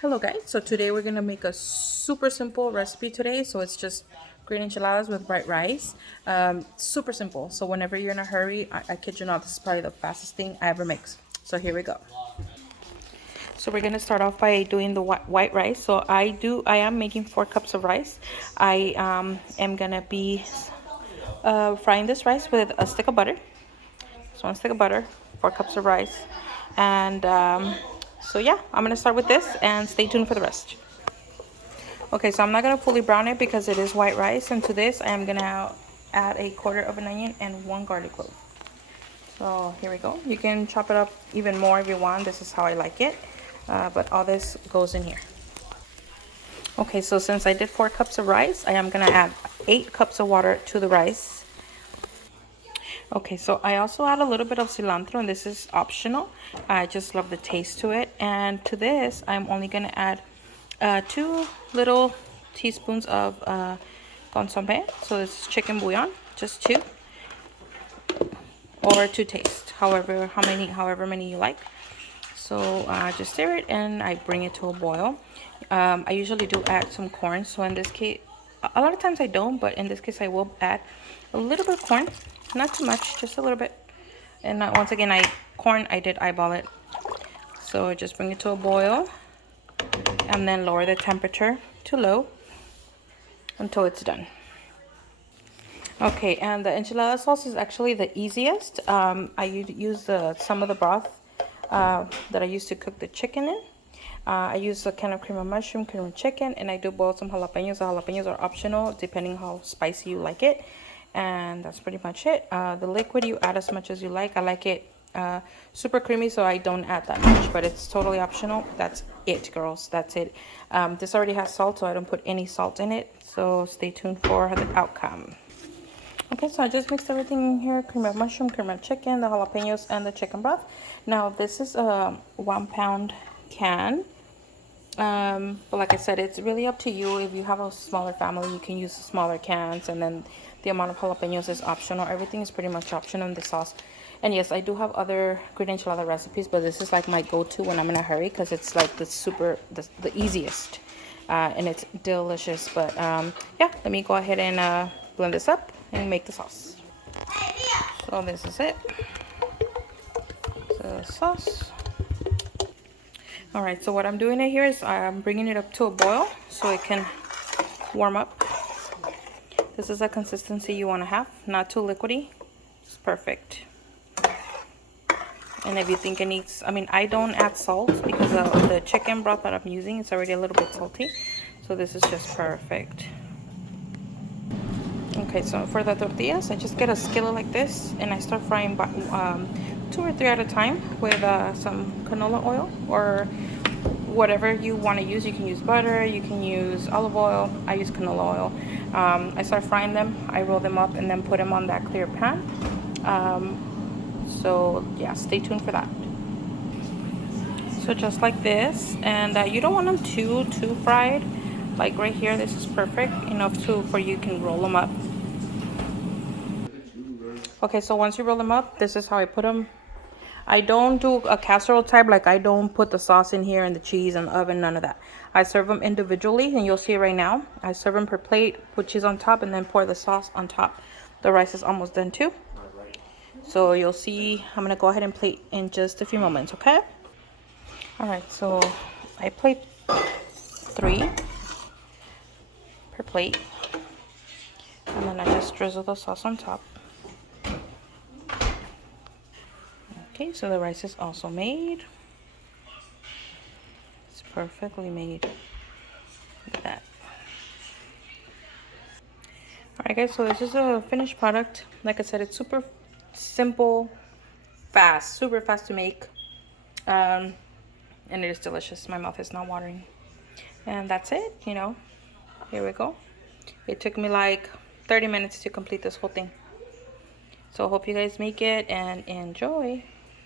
Hello guys, so today we're gonna make a super simple recipe today. So it's just green enchiladas with white rice. Super simple. So whenever you're in a hurry, I kid you not, this is probably the fastest thing I ever make. So here we go. So we're gonna start off by doing the white rice. So I am making 4 cups of rice. I am gonna be frying this rice with a stick of butter. So 1 stick of butter, 4 cups of rice, and so yeah, I'm gonna start with this and stay tuned for the rest. Okay, so I'm not gonna fully brown it because it is white rice, and to this I am gonna add a quarter of an onion and 1 garlic clove. So here we go. You can chop it up even more if you want. This is how I like it, but all this goes in here. Okay, so since I did 4 cups of rice, I am gonna add 8 cups of water to the rice. Okay, so I also add a little bit of cilantro, and this is optional. I just love the taste to it. And to this, I'm only gonna add 2 little teaspoons of consomme. So this is chicken bouillon, just 2, or to taste, however many you like. So just stir it, and I bring it to a boil. I usually do add some corn. So in this case, a lot of times I don't, but in this case I will add a little bit of corn, not too much, just a little bit. And once again, I did eyeball it. So just bring it to a boil, and then lower the temperature to low until it's done. Okay, and the enchilada sauce is actually the easiest. I use some of the broth that I used to cook the chicken in. I use a can of cream of mushroom, cream of chicken, and I do boil some jalapenos. The jalapenos are optional depending how spicy you like it. And that's pretty much it. The liquid, you add as much as you like. I like it super creamy, so I don't add that much, but it's totally optional. That's it, girls. That's it. This already has salt, so I don't put any salt in it. So stay tuned for the outcome. Okay, so I just mixed everything in here. Cream of mushroom, cream of chicken, the jalapenos, and the chicken broth. Now, this is a 1-pound can. But like I said, it's really up to you. If you have a smaller family, you can use smaller cans, and then the amount of jalapenos is optional. Everything is pretty much optional in the sauce. And yes, I do have other green enchilada recipes, but this is like my go-to when I'm in a hurry because it's like the easiest, and it's delicious. But yeah, let me go ahead and blend this up and make the sauce. So this is it, the sauce. All right, so what I'm doing it here is I'm bringing it up to a boil so it can warm up. This is a consistency you want to have, not too liquidy. It's perfect. And if you think it needs, I don't add salt because of the chicken broth that I'm using. It's already a little bit salty, so this is just perfect. Okay, so for the tortillas, I just get a skillet like this, and I start frying 2 or 3 at a time with some canola oil, or whatever you want to use. You can use butter, you can use olive oil. I use canola oil. I start frying them, I roll them up, and then put them on that clear pan. So yeah, stay tuned for that. So just like this, and you don't want them too fried. Like right here, this is perfect enough for you can roll them up. Okay, so once you roll them up, this is how I put them. I don't do a casserole type, like I don't put the sauce in here and the cheese in the oven, none of that. I serve them individually, and you'll see it right now. I serve them per plate, put cheese on top, and then pour the sauce on top. The rice is almost done too. So you'll see, I'm gonna go ahead and plate in just a few moments, okay? All right, so I plate 3 per plate, and then I just drizzle the sauce on top. Okay, so the rice is also made. It's perfectly made. Look at that. Alright guys, so this is a finished product. Like I said, it's super simple, super fast to make. And it is delicious. My mouth is not watering. And that's it, Here we go. It took me like 30 minutes to complete this whole thing. So I hope you guys make it and enjoy.